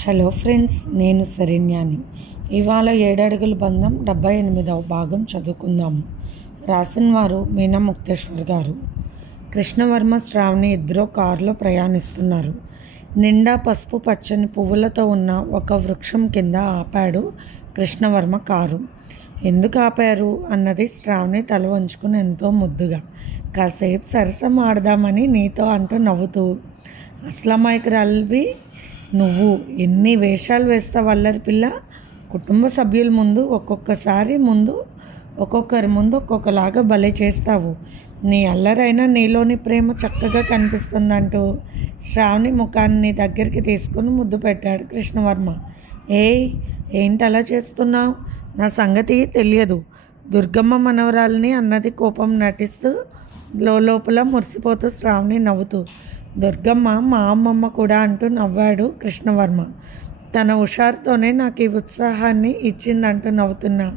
Hello friends, నేను శరణ్యాని. ఇవాళ 7 అడుగుల బంధం 78వ భాగం చదువుకుందాము. రాసిన వారు మీనా ముక్తేశ్వర్ గారు. కృష్ణవర్మ, శ్రావణి ఇద్దరూ కారులో ప్రయాణిస్తున్నారు. నిండా పసుపు పచ్చని పువ్వులతో ఉన్న ఒక వృక్షం కింద ఆపాడు కృష్ణవర్మ కారు. ఎందుకు ఆపారు అన్నది శ్రావణి తల వంచుకుని ఎంతో ముద్దుగా. కాసేపు సరసం ఆడదామని నీతో అంటూ నవ్వుతూ, అసలమాయకురాలివి నువ్వు, ఎన్ని వేషాలు వేస్తావు అల్లరి పిల్ల. కుటుంబ సభ్యుల ముందు ఒక్కొక్కరి ముందు ఒక్కొక్కలాగా భలే చేస్తావు. నీ అల్లరైనా నీలోని ప్రేమ చక్కగా కనిపిస్తుందంటూ శ్రావణి ముఖాన్ని దగ్గరికి తీసుకుని ముద్దు పెట్టాడు కృష్ణవర్మ. ఏంటి అలా చేస్తున్నావు? నా సంగతి తెలియదు. దుర్గమ్మ మనవరాలని అన్నది కోపం నటిస్తూ లోపల మురిసిపోతూ శ్రావణి నవ్వుతూ. దుర్గమ్మ మా అమ్మమ్మ కూడా అంటూ నవ్వాడు కృష్ణవర్మ. తన హుషారుతోనే నాకు ఈ ఉత్సాహాన్ని ఇచ్చిందంటూ నవ్వుతున్నా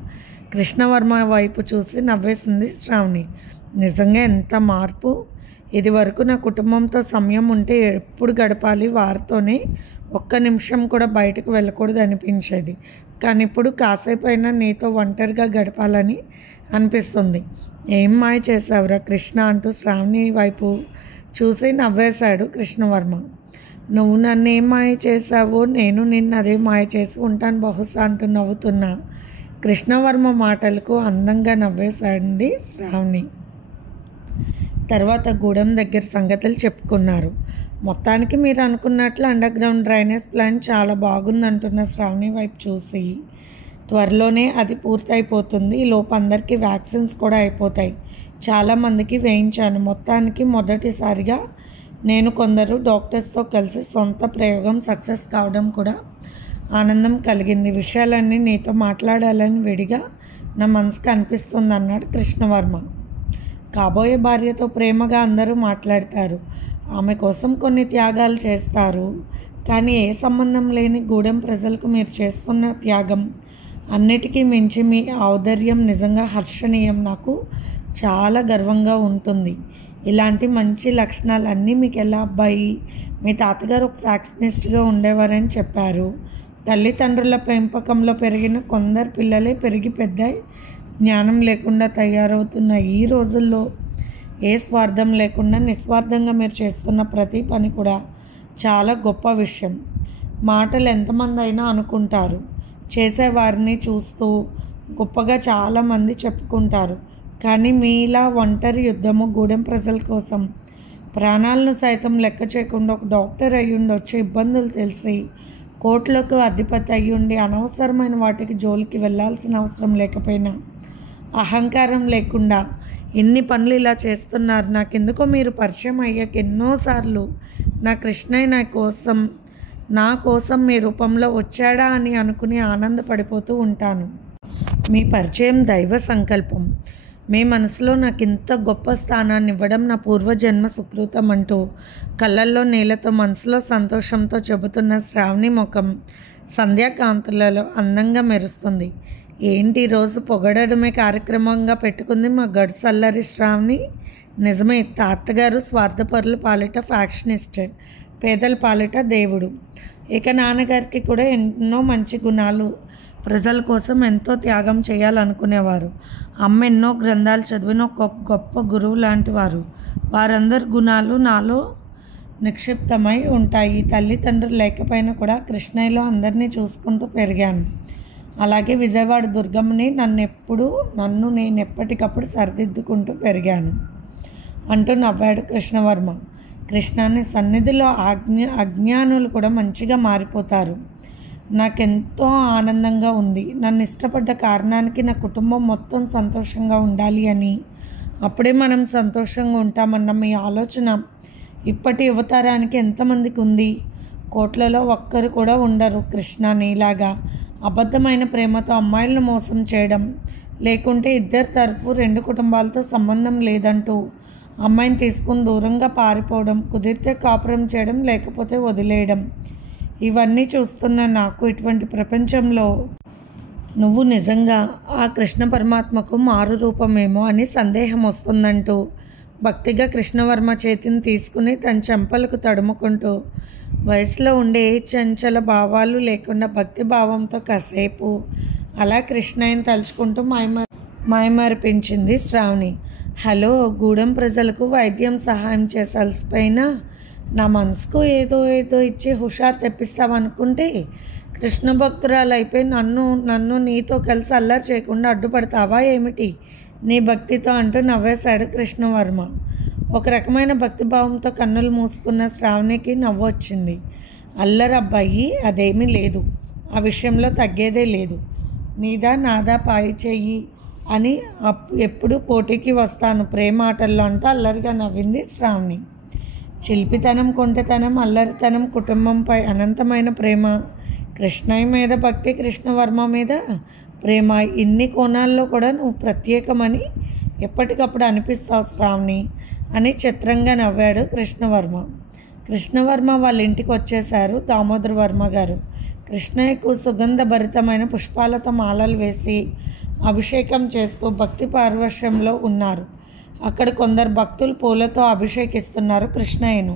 కృష్ణవర్మ వైపు చూసి నవ్వేసింది శ్రావణి. నిజంగా ఎంత మార్పు! ఇది వరకు నా కుటుంబంతో సమయం ఉంటే ఎప్పుడు గడపాలి, వారితోనే ఒక్క నిమిషం కూడా బయటకు వెళ్ళకూడదు అనిపించేది. కానీ ఇప్పుడు కాసేపు అయినా నీతో ఒంటరిగా గడపాలని అనిపిస్తుంది. ఏం మాయ చేసావురా కృష్ణ అంటూ శ్రావణి వైపు చూసి నవ్వేశాడు కృష్ణవర్మ. నువ్వు నన్ను ఏం మాయ చేశావో నేను నిన్ను అదే మాయ చేసి ఉంటాను బహుశా అంటూ నవ్వుతున్నా కృష్ణవర్మ మాటలకు అందంగా నవ్వేశాడండి శ్రావణి. తర్వాత గూడెం దగ్గర సంగతులు చెప్పుకున్నారు. మొత్తానికి మీరు అనుకున్నట్లు అండర్ గ్రౌండ్ డ్రైనేజ్ ప్లాన్ చాలా బాగుందంటున్న శ్రావణి వైపు చూసి, త్వరలోనే అది పూర్తయిపోతుంది. ఈ లోపు అందరికీ వ్యాక్సిన్స్ కూడా అయిపోతాయి. చాలామందికి వేయించాను. మొత్తానికి మొదటిసారిగా నేను కొందరు డాక్టర్స్తో కలిసి సొంత ప్రయోగం సక్సెస్ కావడం కూడా ఆనందం కలిగింది. విషయాలన్నీ నీతో మాట్లాడాలని విడిగా నా మనసుకు అనిపిస్తుంది అన్నాడు కృష్ణవర్మ. కాబోయే భార్యతో ప్రేమగా అందరూ మాట్లాడతారు. ఆమె కోసం కొన్ని త్యాగాలు చేస్తారు. కానీ ఏ సంబంధం లేని గూడెం ప్రజలకు మీరు చేస్తున్న త్యాగం, అన్నిటికీ మించి మీ ఔదార్యం నిజంగా హర్షణీయం. నాకు చాలా గర్వంగా ఉంటుంది. ఇలాంటి మంచి లక్షణాలన్నీ మీకు ఎలా అబ్బాయి? మీ తాతగారు ఒక ఫ్యాక్షనిస్ట్గా ఉండేవారని చెప్పారు. తల్లిదండ్రుల పెంపకంలో పెరిగిన కొందరు పిల్లలే పెరిగి పెద్ద జ్ఞానం లేకుండా తయారవుతున్న ఈ రోజుల్లో ఏ స్వార్థం లేకుండా నిస్వార్థంగా మీరు చేస్తున్న ప్రతి పని కూడా చాలా గొప్ప విషయం. మాటలు ఎంతమంది అయినా అనుకుంటారు, చేసేవారిని చూస్తూ గొప్పగా చాలామంది చెప్పుకుంటారు. కానీ మీలా ఒంటరి యుద్ధము గూడెం ప్రజల కోసం ప్రాణాలను సైతం లెక్క చేయకుండా ఒక డాక్టర్ అయ్యుండి వచ్చే ఇబ్బందులు తెలిసి కోట్లకు అధిపతి అయ్యుండి అనవసరమైన వాటికి జోలికి వెళ్ళాల్సిన అవసరం లేకపోయినా అహంకారం లేకుండా ఎన్ని పనులు ఇలా చేస్తున్నారు. నాకెందుకో మీరు పరిచయం అయ్యాక ఎన్నోసార్లు నా కృష్ణయ్య నా కోసం మీ రూపంలో వచ్చాడా అని అనుకుని ఆనందపడిపోతూ ఉంటాను. మీ పరిచయం దైవ సంకల్పం. మీ మనసులో నాకు ఇంత గొప్ప స్థానాన్ని ఇవ్వడం నా పూర్వజన్మ సుకృతం అంటూ కళ్ళల్లో నీళ్ళతో మనసులో సంతోషంతో చెబుతున్న శ్రావణి ముఖం సంధ్యాకాంతులలో అందంగా మెరుస్తుంది. ఏంటి ఈరోజు పొగడమే కార్యక్రమంగా పెట్టుకుంది మా గడుసల్లరి శ్రావణి? నిజమే, తాతగారు స్వార్థపరుల పాలిట ఫ్యాక్షనిస్ట్, పేదల పాలిట దేవుడు. ఇక నాన్నగారికి కూడా ఎన్నో మంచి గుణాలు, ప్రజల కోసం ఎంతో త్యాగం చేయాలనుకునేవారు. అమ్మ ఎన్నో గ్రంథాలు చదివిన ఒక గొప్ప గురువు లాంటి వారు. వారందరి గుణాలు నాలో నిక్షిప్తమై ఉంటాయి. తల్లిదండ్రులు లేకపోయినా కూడా కృష్ణయ్యలో అందరినీ చూసుకుంటూ పెరిగాను. అలాగే విజయవాడ దుర్గమ్మని నన్ను నేను ఎప్పటికప్పుడు సరిదిద్దుకుంటూ పెరిగాను అంటూ నవ్వాడు కృష్ణవర్మ. కృష్ణాని సన్నిధిలో అజ్ఞానులు కూడా మంచిగా మారిపోతారు. నాకెంతో ఆనందంగా ఉంది. నన్ను ఇష్టపడ్డ కారణానికి నా కుటుంబం మొత్తం సంతోషంగా ఉండాలి అని, అప్పుడే మనం సంతోషంగా ఉంటామన్న మీ ఆలోచన ఇప్పటి యువతరానికి ఎంతమందికి ఉంది? కోట్లలో ఒక్కరు కూడా ఉండరు కృష్ణాని ఇలాగా అబద్ధమైన ప్రేమతో అమ్మాయిలను మోసం చేయడం, లేకుంటే ఇద్దరు తరఫు 2 కుటుంబాలతో సంబంధం లేదంటూ అమ్మాయిని తీసుకుని దూరంగా పారిపోవడం, కుదిరితే కాపురం చేయడం, లేకపోతే వదిలేయడం. ఇవన్నీ చూస్తున్న నాకు ఇటువంటి ప్రపంచంలో నువ్వు నిజంగా ఆ కృష్ణ పరమాత్మకు మారు రూపమేమో అని సందేహం వస్తుందంటూ భక్తిగా కృష్ణవర్మ చేతిని తీసుకుని తన చెంపలకు తడుముకుంటూ వయసులో ఉండే ఏ చంచల భావాలు లేకుండా భక్తి భావంతో కాసేపు అలా కృష్ణయ్యని తలుచుకుంటూ మైమరిపించింది శ్రావణి. హలో, గూడెం ప్రజలకు వైద్యం సహాయం చేసి అలసిపోయిన నా మనసుకు ఏదో ఏదో ఇచ్చి హుషారు తెప్పిస్తావనుకుంటే కృష్ణ భక్తురాలు అయిపోయి నన్ను నీతో కలిసి అల్లరి చేయకుండా అడ్డుపడతావా ఏమిటి నీ భక్తితో అంటూ నవ్వేశాడు కృష్ణవర్మ. ఒక రకమైన భక్తిభావంతో కన్నులు మూసుకున్న శ్రావణికి నవ్వొచ్చింది. అల్లరి అబ్బాయి, అదేమీ లేదు, ఆ విషయంలో తగ్గేదే లేదు. నీదా నాదా పాయి చెయ్యి అని ఎప్పుడు పోటీకి వస్తాను ప్రేమ ఆటల్లో అంటూ అల్లరిగా నవ్వింది శ్రావణి. చిలిపితనం, కొంటెతనం, అల్లరితనం, కుటుంబంపై అనంతమైన ప్రేమ, కృష్ణయ్య మీద భక్తి, కృష్ణవర్మ మీద ప్రేమ, ఇన్ని కోణాల్లో కూడా నువ్వు ప్రత్యేకమని ఎప్పటికప్పుడు అనిపిస్తావు శ్రావణి అని చిత్రంగా నవ్వాడు కృష్ణవర్మ. కృష్ణవర్మ వాళ్ళ ఇంటికి వచ్చేశారు దామోదర వర్మ గారు. కృష్ణయ్యకు సుగంధభరితమైన పుష్పాలతో మాలలు వేసి అభిషేకం చేస్తూ భక్తి పార్వశ్యంలో ఉన్నారు. అక్కడ కొందరు భక్తులు పూలతో అభిషేకిస్తున్నారు కృష్ణయ్యను.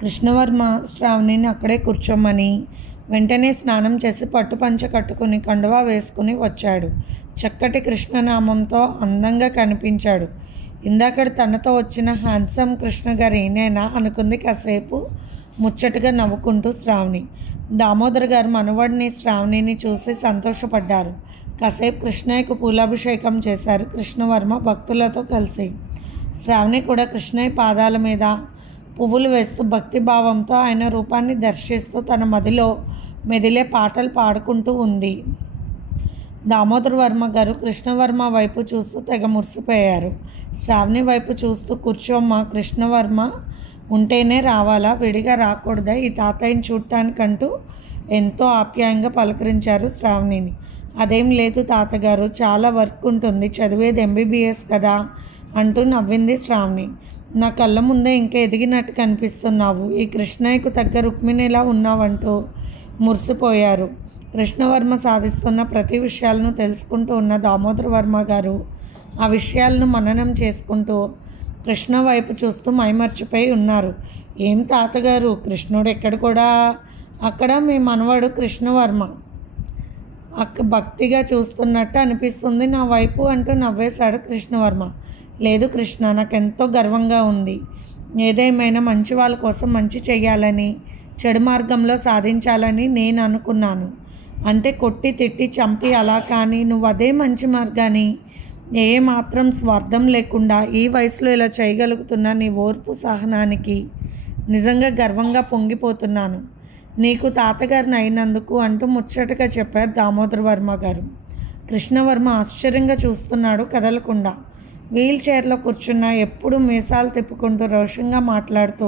కృష్ణవర్మ శ్రావణిని అక్కడే కూర్చోమని వెంటనే స్నానం చేసి పట్టుపంచ కట్టుకుని కండువా వేసుకుని వచ్చాడు. చక్కటి కృష్ణనామంతో అందంగా కనిపించాడు. ఇందాక తనతో వచ్చిన హ్యాండ్సమ్ కృష్ణ గారు ఈయనేనా అనుకుంది కాసేపు ముచ్చటగా నవ్వుకుంటూ శ్రావణి. దామోదర్ గారు మనవడిని శ్రావణిని చూసి సంతోషపడ్డారు. కాసేపు కృష్ణయ్యకు పూలాభిషేకం చేశారు కృష్ణవర్మ భక్తులతో కలిసి. శ్రావణి కూడా కృష్ణయ్య పాదాల మీద పువ్వులు వేస్తూ భక్తిభావంతో ఆయన రూపాన్ని దర్శిస్తూ తన మదిలో మెదిలే పాటలు పాడుకుంటూ ఉంది. దామోదర్ వర్మ గారు కృష్ణవర్మ వైపు చూస్తూ తెగ మురిసిపోయారు. శ్రావణి వైపు చూస్తూ కూర్చోమ్మా, కృష్ణవర్మ ఉంటేనే రావాలా, విడిగా రాకూడదా ఈ తాతయ్యని చూడటానికంటూ ఎంతో ఆప్యాయంగా పలకరించారు శ్రావణిని. అదేం లేదు తాతగారు, చాలా వర్క్ ఉంటుంది, చదివేది MBBS కదా అంటూ నవ్వింది శ్రావణి. నా కళ్ళ ముందే ఇంకా ఎదిగినట్టు కనిపిస్తున్నావు, ఈ కృష్ణయ్యకు తగ్గ రుక్మిణిలా ఉన్నావంటూ మురిసిపోయారు. కృష్ణవర్మ సాధిస్తున్న ప్రతి విషయాలను తెలుసుకుంటూ ఉన్న దామోదర వర్మ గారు ఆ విషయాలను మననం చేసుకుంటూ కృష్ణ వైపు చూస్తూ మైమర్చిపోయి ఉన్నారు. ఏం తాతగారు, కృష్ణుడు ఎక్కడ కూడా అక్కడ మీ మనవడు కృష్ణవర్మ భక్తిగా చూస్తున్నట్టు అనిపిస్తుంది నా వైపు అంటూ నవ్వేశాడు కృష్ణవర్మ. లేదు కృష్ణ, నాకెంతో గర్వంగా ఉంది. ఏదేమైనా మంచి వాళ్ళ కోసం మంచి చెయ్యాలని, చెడు మార్గంలో సాధించాలని నేను అనుకున్నాను. అంటే కొట్టి తిట్టి చంపి అలా కానీ నువ్వు అదే మంచి మార్గాన్ని ఏ మాత్రం స్వార్థం లేకుండా ఈ వయసులో ఇలా చేయగలుగుతున్న నీ ఓర్పు సహనానికి నిజంగా గర్వంగా పొంగిపోతున్నాను. నీకు తాతగారిని అయినందుకు అంటూ ముచ్చటగా చెప్పారు దామోదర వర్మ గారు. కృష్ణవర్మ ఆశ్చర్యంగా చూస్తున్నాడు కదలకుండా. వీల్ చైర్లో కూర్చున్న ఎప్పుడు మీసాలు తిప్పుకుంటూ రోషంగా మాట్లాడుతూ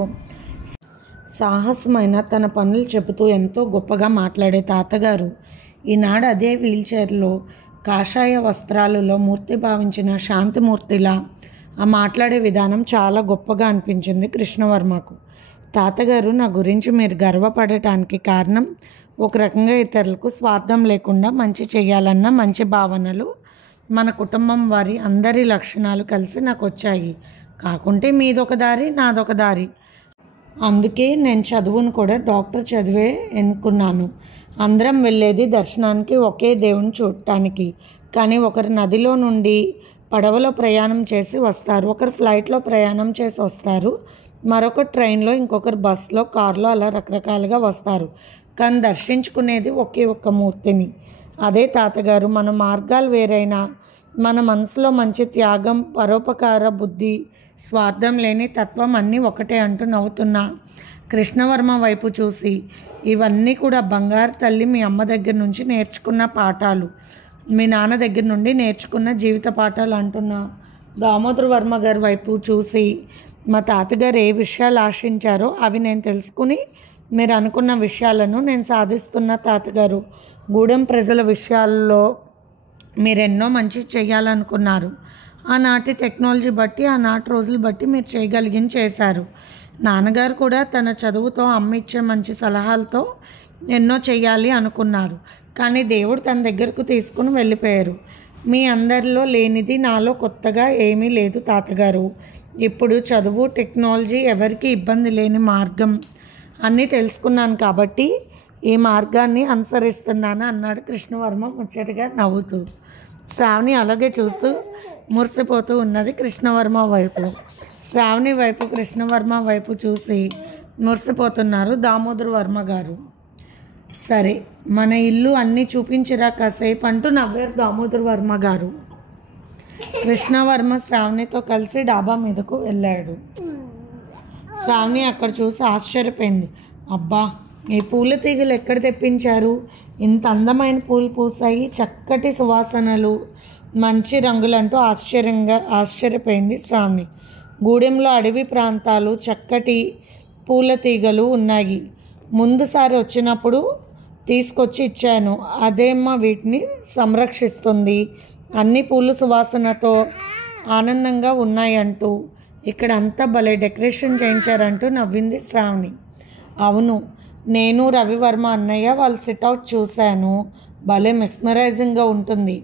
సాహసమైన తన పనులు చెబుతూ ఎంతో గొప్పగా మాట్లాడే తాతగారు ఈనాడు అదే వీల్ చైర్లో కాషాయ వస్త్రాలలో మూర్తి భావించిన శాంతిమూర్తిలా ఆ మాట్లాడే విధానం చాలా గొప్పగా అనిపించింది కృష్ణవర్మకు. తాతగారు, నా గురించి మీరు గర్వపడటానికి కారణం ఒక రకంగా ఇతరులకు స్వార్థం లేకుండా మంచి చేయాలన్న మంచి భావనలు, మన కుటుంబం వారి అందరి లక్షణాలు కలిసి నాకు వచ్చాయి. కాకుంటే మీదొక దారి, నాదొక దారి. అందుకే నేను చదువును కూడా డాక్టర్ చదివే ఎన్నుకున్నాను. అందరం వెళ్ళేది దర్శనానికి, ఒకే దేవుని చూడటానికి. కానీ ఒకరు నదిలో నుండి పడవలో ప్రయాణం చేసి వస్తారు, ఒకరు ఫ్లైట్లో ప్రయాణం చేసి వస్తారు, మరొక ట్రైన్లో, ఇంకొకరు బస్సులో, కారులో, అలా రకరకాలుగా వస్తారు. కానీ దర్శించుకునేది ఒకే ఒక్క మూర్తిని. అదే తాతగారు, మన మార్గాలు వేరైనా మన మనసులో మంచి త్యాగం, పరోపకార బుద్ధి, స్వార్థం లేని తత్వం అన్నీ ఒకటే అంటూ నవ్వుతున్న కృష్ణవర్మ వైపు చూసి, ఇవన్నీ కూడా బంగారు తల్లి మీ అమ్మ దగ్గర నుంచి నేర్చుకున్న పాఠాలు, మీ నాన్న దగ్గర నుండి నేర్చుకున్న జీవిత పాఠాలు అంటున్న దామోదర వర్మ గారి వైపు చూసి, మా తాతగారు ఏ విషయాలు ఆశించారో అవి నేను తెలుసుకుని మీరు అనుకున్న విషయాలను నేను సాధిస్తున్న తాతగారు. గూడెం ప్రజల విషయాల్లో మీరెన్నో మంచి చేయాలనుకున్నారు. ఆనాటి టెక్నాలజీ బట్టి, ఆనాటి రోజులు బట్టి మీరు చేయగలిగిన చేశారు. నాన్నగారు కూడా తన చదువుతో, అమ్మ ఇచ్చే మంచి సలహాలతో ఎన్నో చెయ్యాలి అనుకున్నారు. కానీ దేవుడు తన దగ్గరకు తీసుకుని వెళ్ళిపోయారు. మీ అందరిలో లేనిది నాలో కొత్తగా ఏమీ లేదు తాతగారు. ఇప్పుడు చదువు, టెక్నాలజీ ఎవరికి ఇబ్బంది లేని మార్గం అన్నీ తెలుసుకున్నాను కాబట్టి ఈ మార్గాన్ని అనుసరిస్తున్నాను అన్నాడు కృష్ణవర్మ ముచ్చటగా నవ్వుతూ. శ్రావణి అలాగే చూస్తూ మురిసిపోతూ ఉన్నది కృష్ణవర్మ వైపు. శ్రావణి వైపు, కృష్ణవర్మ వైపు చూసి మురిసిపోతున్నారు దామోదర్ వర్మ గారు. సరే, మన ఇల్లు అన్నీ చూపించిరా కాసేపు అంటూ నవ్వారు దామోదర్ వర్మ గారు. కృష్ణవర్మ శ్రావణితో కలిసి డాబా మీదకు వెళ్ళాడు. శ్రావణి అక్కడ చూసి ఆశ్చర్యపోయింది. అబ్బా, ఈ పూల తీగలు ఎక్కడ తెప్పించారు? ఇంత అందమైన పూలు పూసాయి, చక్కటి సువాసనలు, మంచి రంగులంటూ ఆశ్చర్యపోయింది శ్రావణి. గూడెంలో అడవి ప్రాంతాలు, చక్కటి పూల తీగలు ఉన్నాయి. ముందుసారి వచ్చినప్పుడు తీసుకొచ్చి ఇచ్చాను. అదేమ్మా వీటిని సంరక్షిస్తుంది. అన్ని పూలు సువాసనతో ఆనందంగా ఉన్నాయంటూ ఇక్కడ అంతా భలే డెకరేషన్ చేయించారంటూ నవ్వింది శ్రావణి. అవును, నేను, రవివర్మ అన్నయ్య వాళ్ళు సిట్అవుట్ చూశాను. భలే మెస్మరైజింగ్గా ఉంటుంది.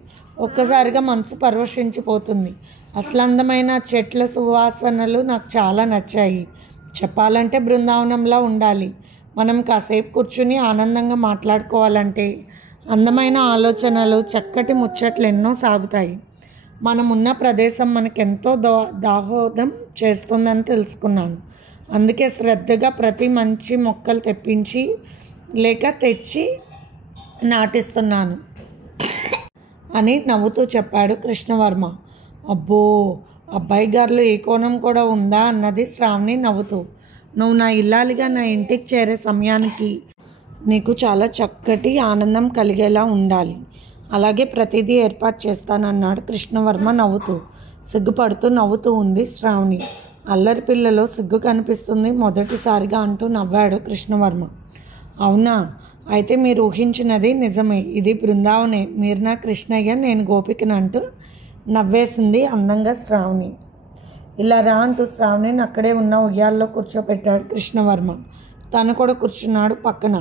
ఒక్కసారిగా మనసు పరవశించిపోతుంది. అసలు అందమైన చెట్ల సువాసనలు నాకు చాలా నచ్చాయి. చెప్పాలంటే బృందావనంలా ఉండాలి. మనం కాసేపు కూర్చుని ఆనందంగా మాట్లాడుకోవాలంటే అందమైన ఆలోచనలు, చక్కటి ముచ్చట్లు ఎన్నో సాగుతాయి. మనం ఉన్న ప్రదేశం మనకెంతో దాహోదం చేస్తుందని తెలుసుకున్నాను. అందుకే శ్రద్ధగా ప్రతి మంచి మొక్కలు తెచ్చి నాటిస్తున్నాను అని నవ్వుతూ చెప్పాడు కృష్ణవర్మ. అబ్బో, అబ్బాయి గారిలో ఈ కోణం కూడా ఉందా అన్నది శ్రావణి నవ్వుతూ. నువ్వు నా ఇల్లాలిగా నా ఇంటికి చేరే సమయానికి నీకు చాలా చక్కటి ఆనందం కలిగేలా ఉండాలి. అలాగే ప్రతిదీ ఏర్పాటు చేస్తానన్నాడు కృష్ణవర్మ నవ్వుతూ. సిగ్గుపడుతూ నవ్వుతూ ఉంది శ్రావణి. అల్లరి పిల్లలో సిగ్గు కనిపిస్తుంది మొదటిసారిగా అంటూ నవ్వాడు కృష్ణవర్మ. అవునా, అయితే మీరు ఊహించినది నిజమే. ఇది బృందావనే. మీరు నా కృష్ణయ్య, నేను గోపికనంటూ నవ్వేసింది అందంగా శ్రావణి. ఇలా రా అంటూ శ్రావణిని అక్కడే ఉన్న ఉయ్యాల్లో కూర్చోపెట్టాడు కృష్ణవర్మ. తను కూడా కూర్చున్నాడు పక్కన.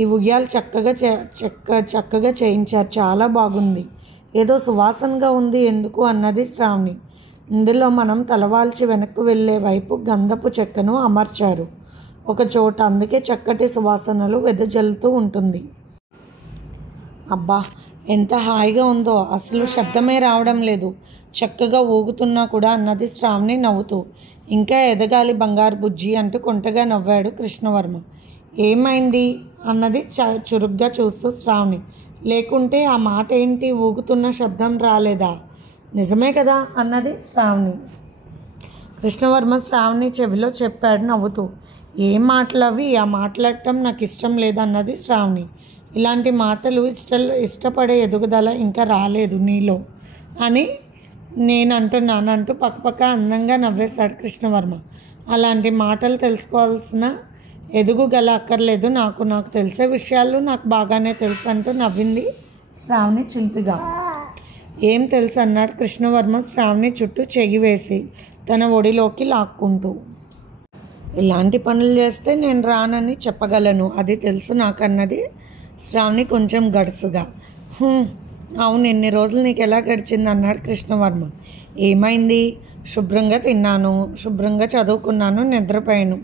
ఈ ఉయ్యాలు చక్కగా చేయించారు, చాలా బాగుంది. ఏదో సువాసనగా ఉంది, ఎందుకు అన్నది శ్రావణి. ఇందులో మనం తలవాల్చి వెనక్కు వెళ్ళే వైపు గంధపు చెక్కను అమర్చారు ఒక చోట, అందుకే చక్కటి సువాసనలు వెదజల్లుతూ ఉంటుంది. అబ్బా, ఎంత హాయిగా ఉందో, అసలు శబ్దమే రావడం లేదు, చక్కగా ఊగుతున్నా కూడా అన్నది శ్రావణి నవ్వుతూ. ఇంకా ఎదగాలి బంగారు బుజ్జి అంటూ కొంటగా నవ్వాడు కృష్ణవర్మ. ఏమైంది అన్నది చురుగ్గా చూస్తూ శ్రావణి. లేకుంటే ఆ మాట ఏంటి, ఊగుతున్న శబ్దం రాలేదా? నిజమే కదా అన్నది శ్రావణి. కృష్ణవర్మ శ్రావణి చెవిలో చెప్పాడు నవ్వుతూ. ఏం మాటలు అవి? ఆ మాట్లాడటం నాకు ఇష్టం లేదన్నది శ్రావణి. ఇలాంటి మాటలు ఇష్టపడే ఎదుగుదల ఇంకా రాలేదు నీలో అని నేను అంటున్నాను అంటూ పక్కపక్క అందంగా నవ్వేశాడు కృష్ణవర్మ. అలాంటి మాటలు తెలుసుకోవాల్సిన ఎదుగుగల అక్కర్లేదు, నాకు తెలిసే విషయాలు నాకు బాగానే తెలుసు అంటూ నవ్వింది శ్రావణి చిలిపిగా. ఏం తెలుసు అన్నాడు కృష్ణవర్మ శ్రావణి చుట్టూ చెయ్యి వేసి తన ఒడిలోకి లాక్కుంటూ. ఇలాంటి పనులు చేస్తే నేను రానని చెప్పగలను, అది తెలుసు నాకన్నది శ్రావణి కొంచెం గడుసుగా. అవును, ఎన్ని రోజులు నీకు ఎలా గడిచింది అన్నాడు కృష్ణవర్మ. ఏమైంది? శుభ్రంగా తిన్నాను, శుభ్రంగా చదువుకున్నాను, నిద్రపోయాను,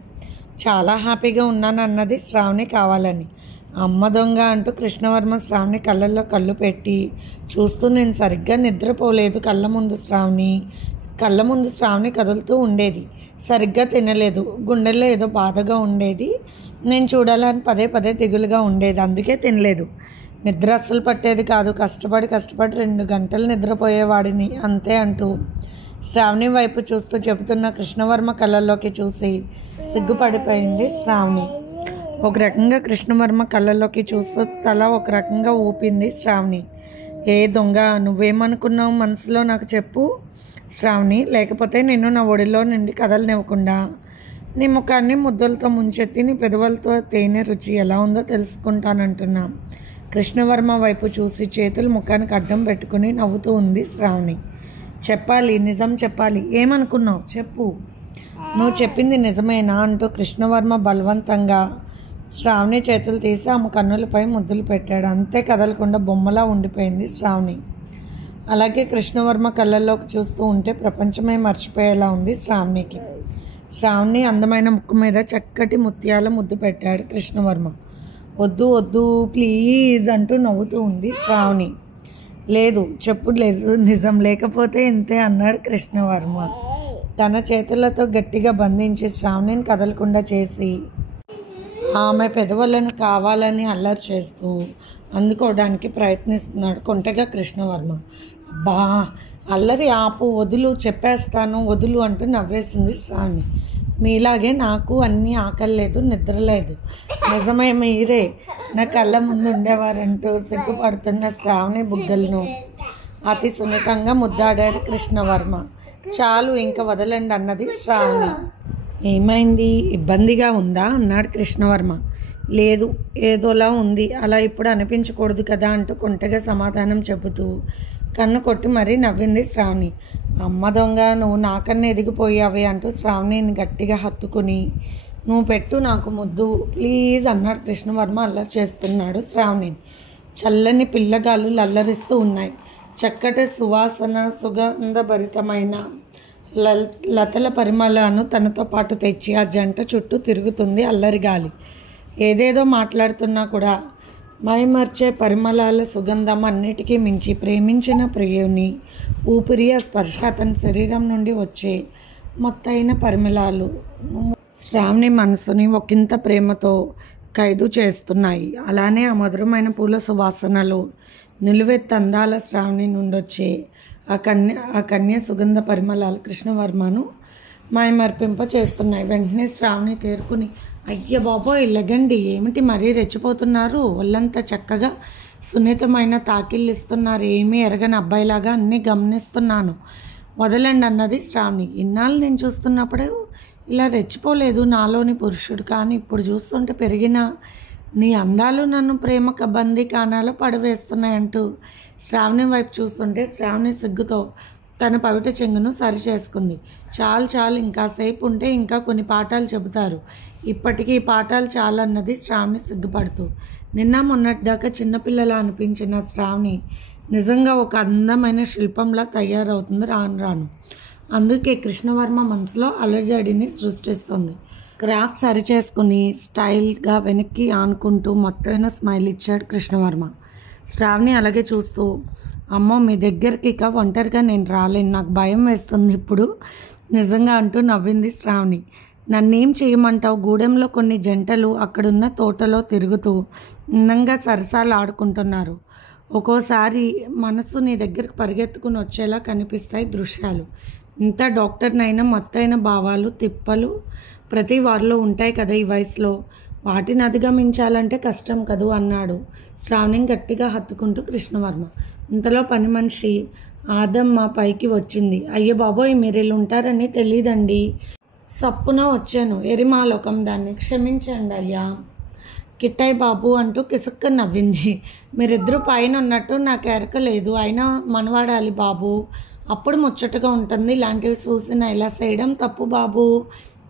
చాలా హ్యాపీగా ఉన్నాను అన్నది శ్రావణి కావాలని. అమ్మ దొంగ అంటూ కృష్ణవర్మ శ్రావణి కళ్ళల్లో కళ్ళు పెట్టి చూస్తూ, నేను సరిగ్గా నిద్రపోలేదు, కళ్ళ ముందు శ్రావణి కదులుతూ ఉండేది, సరిగ్గా తినలేదు, గుండెల్లో ఏదో బాధగా ఉండేది, నేను చూడాలని పదే దిగులుగా ఉండేది, అందుకే తినలేదు, నిద్ర అస్సలు పట్టేది కాదు, కష్టపడి 2 గంటలు నిద్రపోయేవాడిని అంతే అంటూ శ్రావణి వైపు చూస్తూ చెబుతున్న కృష్ణవర్మ కళ్ళల్లోకి చూసి సిగ్గుపడిపోయింది శ్రావణి. ఒక రకంగా కృష్ణవర్మ కళ్ళల్లోకి చూస్తూ తల ఒక రకంగా ఊపింది శ్రావణి. ఏ దొంగ, నువ్వేమనుకున్నావు మనసులో నాకు చెప్పు శ్రావణి, లేకపోతే నేను నా ఒడిలో నుండి కదలనివ్వకుండా నీ ముఖాన్ని ముద్దలతో ముంచెత్తి నీ పెదవులతో తేనె రుచి ఎలా ఉందో తెలుసుకుంటానంటున్నా. కృష్ణవర్మ వైపు చూసి చేతులు ముఖానికి అడ్డం పెట్టుకుని నవ్వుతూ ఉంది శ్రావణి. చెప్పాలి, నిజం చెప్పాలి, ఏమనుకున్నావు చెప్పు, నువ్వు చెప్పింది నిజమేనా అంటూ కృష్ణవర్మ బలవంతంగా శ్రావణి చేతులు తీసి ఆమె కన్నులపై ముద్దులు పెట్టాడు. అంతే కదలకుండా బొమ్మలా ఉండిపోయింది శ్రావణి. అలాగే కృష్ణవర్మ కళ్ళల్లోకి చూస్తూ ఉంటే ప్రపంచమే మర్చిపోయేలా ఉంది శ్రావణికి. శ్రావణి అందమైన ముక్కు మీద చక్కటి ముత్యాల ముద్దు పెట్టాడు కృష్ణవర్మ. వద్దు వద్దు ప్లీజ్ అంటూ నవ్వుతూ ఉంది శ్రావణి. లేదు చెప్పుడు లేదు, నిజం లేకపోతే ఇంతే అన్నాడు కృష్ణవర్మ. తన చేతులతో గట్టిగా బంధించి శ్రావణిని కదలకుండా చేసి ఆమె పెదవులను కావాలని అల్లరి చేస్తూ అందుకోవడానికి ప్రయత్నిస్తున్నాడు కొంటెగా కృష్ణవర్మ. అబ్బా అల్లరి ఆపు, వదులు, చెప్పేస్తాను వదులు అంటూ నవ్వేసింది శ్రావణి. మీలాగే నాకు అన్నీ ఆకలి లేదు, నిద్ర లేదు, నిజమే మీరే నా కళ్ళ ముందు ఉండేవారంటూ సిగ్గుపడుతున్న శ్రావణి బుగ్గలను అతి సున్నితంగా ముద్దాడాడు కృష్ణవర్మ. చాలు ఇంకా వదలండి అన్నది శ్రావణి. ఏమైంది, ఇబ్బందిగా ఉందా అన్నాడు కృష్ణవర్మ. లేదు ఏదోలా ఉంది, అలా ఇప్పుడు అనిపించకూడదు కదా అంటూ కొంటగా సమాధానం చెబుతూ కన్ను కొట్టి మరీ నవ్వింది శ్రావణి. అమ్మ దొంగ, నువ్వు నాకన్నా ఎదిగిపోయావే అంటూ శ్రావణిని గట్టిగా హత్తుకుని నువ్వు పెట్టు నాకు ముద్దు ప్లీజ్ అన్నాడు కృష్ణవర్మ. అల్లరి చేస్తున్నాడు శ్రావణిని. చల్లని పిల్లగాళ్ళు లల్లరిస్తూ ఉన్నాయి. చక్కటి సువాసన సుగంధభరితమైన లతల పరిమళాలను తనతో పాటు తెచ్చి ఆ జంట చుట్టూ తిరుగుతుంది అల్లరి గాలి. ఏదేదో మాట్లాడుతున్నా కూడా మైమర్చే పరిమళాల సుగంధం అన్నిటికీ మించి ప్రేమించిన ప్రియుని ఊపిరి, ఆ స్పర్శ, అతని శరీరం నుండి వచ్చే మొత్తైన పరిమళాలు శ్రావణి మనసుని ఒకంత ప్రేమతో ఖైదు చేస్తున్నాయి. అలానే ఆ మధురమైన పూల సువాసనలు నిలువెత్తు అందాల శ్రావణి నుండి వచ్చే ఆ కన్య సుగంధ పరిమళాలు కృష్ణవర్మను మైమర్పింప చేస్తున్నాయి. వెంటనే శ్రావణి తేరుకుని అయ్య బాబోయ్ లెగండి, ఏమిటి మరీ రెచ్చిపోతున్నారు, ఒళ్ళంతా చక్కగా సున్నితమైన తాకిళ్ళు ఇస్తున్నారు, ఏమీ ఎరగని అబ్బాయిలాగా అన్నీ గమనిస్తున్నాను, వదలండి అన్నది శ్రావణి. ఇన్నాళ్ళు నేను చూస్తున్నప్పుడే ఇలా రెచ్చిపోలేదు నాలోని పురుషుడు, కానీ ఇప్పుడు చూస్తుంటే పెరిగిన నీ అందాలు నన్ను ప్రేమ బందీ కానాలో పడవేస్తున్నాయంటూ శ్రావణి వైపు చూస్తుంటే శ్రావణి సిగ్గుతో తన పవిట చెంగును సరిచేసుకుంది. చాలు చాలు, ఇంకాసేపు ఉంటే ఇంకా కొన్ని పాఠాలు చెబుతారు, ఇప్పటికీ ఈ పాఠాలు చాలన్నది శ్రావణి సిగ్గుపడుతూ. నిన్న మొన్నటిదాకా చిన్నపిల్లలా అనిపించిన శ్రావణి నిజంగా ఒక అందమైన శిల్పంలా తయారవుతుంది రాను రాను. అందుకే కృష్ణవర్మ మనసులో అలజడిని సృష్టిస్తుంది. క్రాఫ్ట్ సరిచేసుకుని స్టైల్గా వెనక్కి ఆనుకుంటూ మొత్తమైన స్మైల్ ఇచ్చాడు కృష్ణవర్మ. శ్రావణి అలాగే చూస్తూ అమ్మో మీ దగ్గరికి ఇక ఒంటరిగా నేను రాలేను, నాకు భయం వేస్తుంది ఇప్పుడు నిజంగా అంటూ నవ్వింది శ్రావణి. నన్నేం చేయమంటావు, గూడెంలో కొన్ని జంటలు అక్కడున్న తోటలో తిరుగుతూ అందంగా సరసాలు ఆడుకుంటున్నారు. ఒక్కోసారి మనసు నీ దగ్గరికి పరిగెత్తుకుని వచ్చేలా కనిపిస్తాయి దృశ్యాలు. ఇంత డాక్టర్నైనా మత్తైన భావాలు తిప్పలు ప్రతి వారిలో ఉంటాయి కదా ఈ వయసులో, వాటిని అధిగమించాలంటే కష్టం కదూ అన్నాడు శ్రావణిని గట్టిగా హత్తుకుంటూ కృష్ణవర్మ. ఇంతలో పని మనిషి ఆదమ్మ పైకి వచ్చింది. అయ్య బాబోయ్ మీరు వీళ్ళు ఉంటారని తెలీదండి, సప్పున వచ్చాను, ఎరిమాలోకం దాన్ని క్షమించండి అయ్యా కిట్టయ్య బాబు అంటూ కిసుక్క నవ్వింది. మీరిద్దరూ పైన ఉన్నట్టు నాకు ఎరకలేదు, అయినా మనవాడాలి బాబు, అప్పుడు ముచ్చటగా ఉంటుంది, ఇలాంటివి చూసిన ఇలా చేయడం తప్పు బాబు,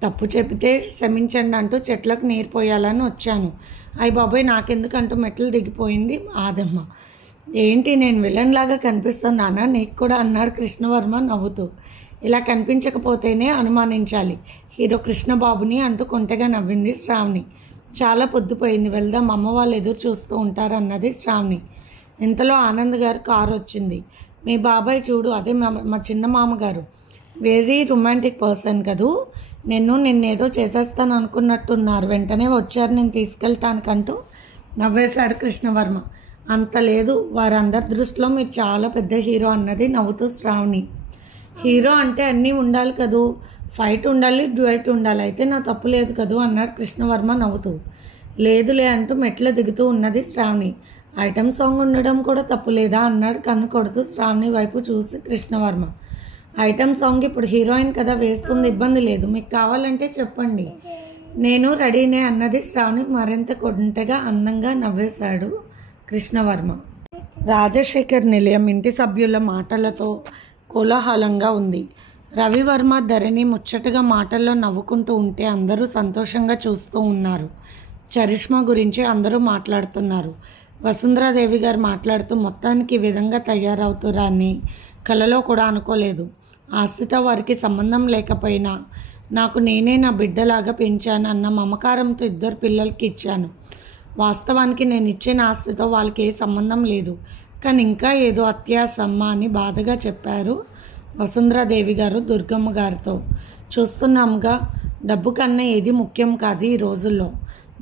తప్పు చెబితే క్షమించండి అంటూ చెట్లకు నీరు పోయాలని వచ్చాను. అయ్య బాబోయ్ నాకెందుకంటూ మెట్లు దిగిపోయింది ఆదమ్మ. ఏంటి నేను విలన్ లాగా కనిపిస్తున్నానా నీకు కూడా అన్నాడు కృష్ణవర్మ నవ్వుతూ. ఇలా కనిపించకపోతేనే అనుమానించాలి హీరో కృష్ణబాబుని అంటూ కొంటెగా నవ్వింది శ్రావణి. చాలా పొద్దుపోయింది, వెళ్దాం, అమ్మ వాళ్ళు ఎదురు చూస్తూ ఉంటారన్నది శ్రావణి. ఇంతలో ఆనంద్ గారు కారు వచ్చింది. మీ బాబాయ్ చూడు, అదే మా చిన్న మామగారు, వెరీ రొమాంటిక్ పర్సన్ కదూ, నిన్నేదో చేసేస్తాను అనుకున్నట్టున్నారు, వెంటనే వచ్చారు నేను తీసుకెళ్ళటానికంటూ నవ్వేశాడు కృష్ణవర్మ. అంత లేదు, వారందరి దృష్టిలో మీరు చాలా పెద్ద హీరో అన్నది నవ్వుతూ శ్రావణి. హీరో అంటే అన్నీ ఉండాలి కదూ, ఫైట్ ఉండాలి, డ్యూయట్ ఉండాలి, అయితే నా తప్పు లేదు కదూ అన్నాడు కృష్ణవర్మ నవ్వుతూ. లేదులే అంటూ మెట్ల దిగుతూ ఉన్నది శ్రావణి. ఐటమ్ సాంగ్ ఉండడం కూడా తప్పు లేదా అన్నాడు కన్ను కొడుతూ శ్రావణి వైపు చూసి కృష్ణవర్మ. ఐటమ్ సాంగ్ ఇప్పుడు హీరోయిన్ కదా వేస్తుంది, ఇబ్బంది లేదు, మీకు కావాలంటే చెప్పండి, నేను రెడీనే అన్నది శ్రావణి మరింత కొంటగా అందంగా నవ్వేశాడు కృష్ణవర్మ. రాజశేఖర్ నిలయం ఇంటి సభ్యుల మాటలతో కోలాహలంగా ఉంది. రవివర్మ ధరణి ముచ్చటగా మాటల్లో నవ్వుకుంటూ ఉంటే అందరూ సంతోషంగా చూస్తూ ఉన్నారు. చరిష్మా గురించి అందరూ మాట్లాడుతున్నారు. వసుంధరాదేవి గారు మాట్లాడుతూ మొత్తానికి ఈ విధంగా తయారవుతురా అని కలలో కూడా అనుకోలేదు. ఆస్తితో వారికి సంబంధం లేకపోయినా నాకు నేనే నా బిడ్డలాగా పెంచాను అన్న మమకారంతో 2 పిల్లలకి ఇచ్చాను. వాస్తవానికి నేను ఇచ్చిన ఆస్తితో వాళ్ళకి ఏ సంబంధం లేదు, కానీ ఇంకా ఏదో అత్యాసమ్మ అని బాధగా చెప్పారు వసుంధరాదేవి గారు దుర్గమ్మ గారితో. చూస్తున్నాముగా, డబ్బు కన్నా ఏది ముఖ్యం కాదు ఈ రోజుల్లో.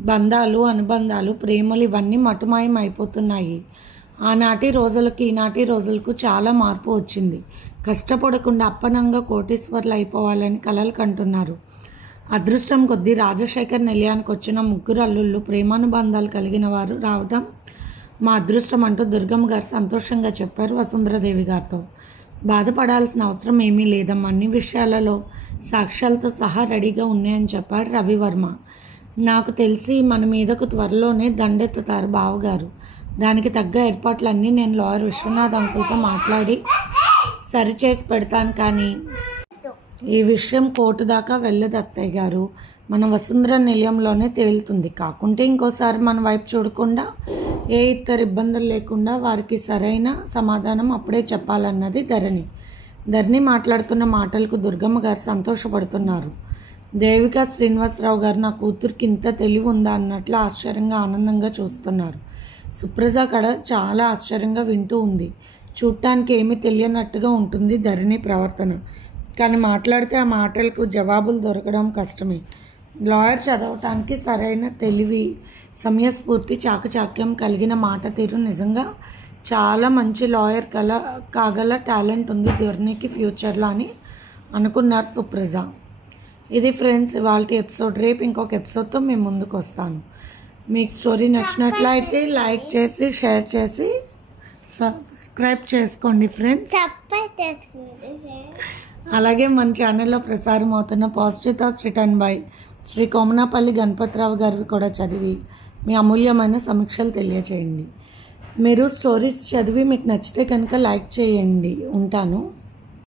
బంధాలు, అనుబంధాలు, ప్రేమలు ఇవన్నీ మటుమాయం అయిపోతున్నాయి. ఆనాటి రోజులకి ఈనాటి రోజులకు చాలా మార్పు వచ్చింది. కష్టపడకుండా అప్పనంగా కోటీశ్వర్లు అయిపోవాలని కలలు కంటున్నారు. అదృష్టం కొద్దీ రాజశేఖర్ నిలయానికి వచ్చిన 3 అల్లుళ్ళు ప్రేమానుబంధాలు కలిగిన వారు రావడం మా అదృష్టం అంటూ దుర్గమ్మ గారు సంతోషంగా చెప్పారు వసుంధరాదేవి గారితో. బాధపడాల్సిన అవసరం ఏమీ లేదమ్మా, అన్ని విషయాలలో సాక్ష్యాలతో సహా రెడీగా ఉన్నాయని చెప్పాడు రవివర్మ. నాకు తెలిసి మన మీదకు త్వరలోనే దండెత్తుతారు బావగారు. దానికి తగ్గ ఏర్పాట్లన్నీ నేను లాయర్ విశ్వనాథ్ అంకుల్తో మాట్లాడి సరిచేసి పెడతాను. కానీ ఈ విషయం కోర్టు దాకా వెళ్ళదు అత్తయ్య గారు. మన వసుంధర నిలయంలోనే తేలుతుంది. కాకుంటే ఇంకోసారి మన వైపు చూడకుండా ఏ ఇతర ఇబ్బందులు లేకుండా వారికి సరైన సమాధానం అప్పుడే చెప్పాలన్నది ధరణి మాట్లాడుతున్న మాటలకు దుర్గమ్మ గారు సంతోషపడుతున్నారు. దేవిక శ్రీనివాసరావు గారు నా కూతురికి ఇంత తెలివి ఉందా అన్నట్లు ఆశ్చర్యంగా ఆనందంగా చూస్తున్నారు. సుప్రజ కూడా చాలా ఆశ్చర్యంగా వింటూ ఉంది. చూడటానికి ఏమీ తెలియనట్టుగా ఉంటుంది ధరణి ప్రవర్తన, కానీ మాట్లాడితే ఆ మాటలకు జవాబులు దొరకడం కష్టమే. లాయర్ చదవటానికి సరైన తెలివి, సమయస్ఫూర్తి, చాకచాక్యం కలిగిన మాట తీరు, నిజంగా చాలా మంచి లాయర్ కాగల టాలెంట్ ఉంది ధరణికి ఫ్యూచర్లో అని అనుకున్నారు సుప్రజ. ఇది ఫ్రెండ్స్ ఇవాల్టి ఎపిసోడ్. రేపు ఇంకొక ఎపిసోడ్తో మేము ముందుకు వస్తాను. మీకు స్టోరీ నచ్చినట్లయితే లైక్ చేసి, షేర్ చేసి, సబ్స్క్రైబ్ చేసుకోండి ఫ్రెండ్స్. అలాగే మన ఛానల్లో ప్రసారం అవుతున్న positive thoughts written by Shri Komanapalli Ganapathirao గారివి కూడా చదివి మీ అమూల్యమైన సమీక్షలు తెలియచేయండి. మీరు స్టోరీస్ చదివి మీకు నచ్చితే కనుక లైక్ చేయండి. ఉంటాను.